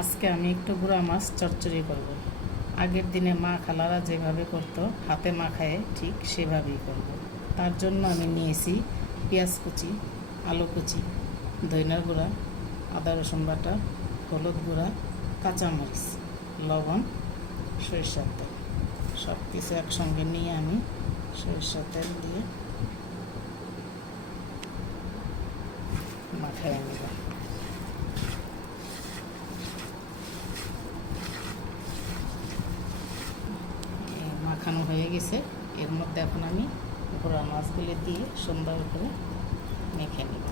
আজকে আমি একটু গুঁড়া মাছ চচ্চড়ি করব। আগের দিনে মা খালারা যেভাবে করতো হাতে মাখায়ে ঠিক সেভাবেই করব। তার জন্য আমি নিয়েছি পেঁয়াজ কুচি, আলু কুচি, ধইনার গুঁড়া, আদা রসুন বাটা, হলুদ গুঁড়া, কাঁচামরিচ, লবণ, সরিষার তেল। সব কিছু একসঙ্গে নিয়ে আমি সরিষার তেল দিয়ে মাখায় নেব। মাখানো হয়ে গেছে। এর মধ্যে এখন আমি গুঁড়া মাছগুলি দিয়ে সুন্দর করে মেখে নেব।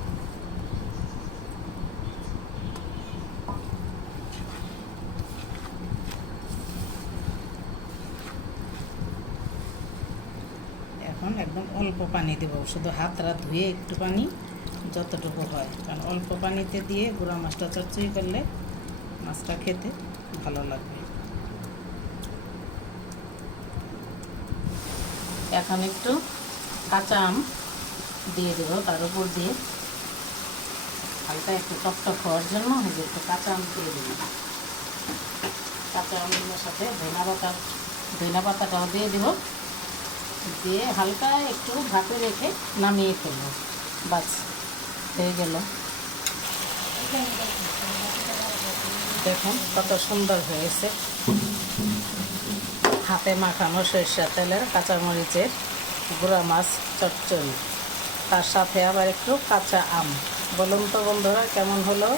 এখন একদম অল্প পানি দেব, শুধু হাতটা ধুয়ে একটু পানি যতটুকু হয়, কারণ অল্প পানিতে দিয়ে গুঁড়া মাছটা চচ্চড়ি করলে মাছটা খেতে ভালো লাগবে। এখন একটু কাঁচা আম দিয়ে দেবো তার উপর দিয়ে, হালকা একটু টকটক হওয়ার জন্য একটু কাঁচা আম দিয়ে দেবো। কাঁচা আমের সাথে ধনিয়া পাতাটাও দিয়ে দেবো, দিয়ে হালকা একটু ভাপে রেখে নামিয়ে ফেলবো। বাস হয়ে গেল। দেখুন কত সুন্দর হয়েছে হাতে মাখানো সরিষার তেলের কাঁচামরিচের গুঁড়া মাছ চচ্চড়ি, তার সাথে আবার একটু কাঁচা আম। বলুন তো বন্ধুরা কেমন হলো?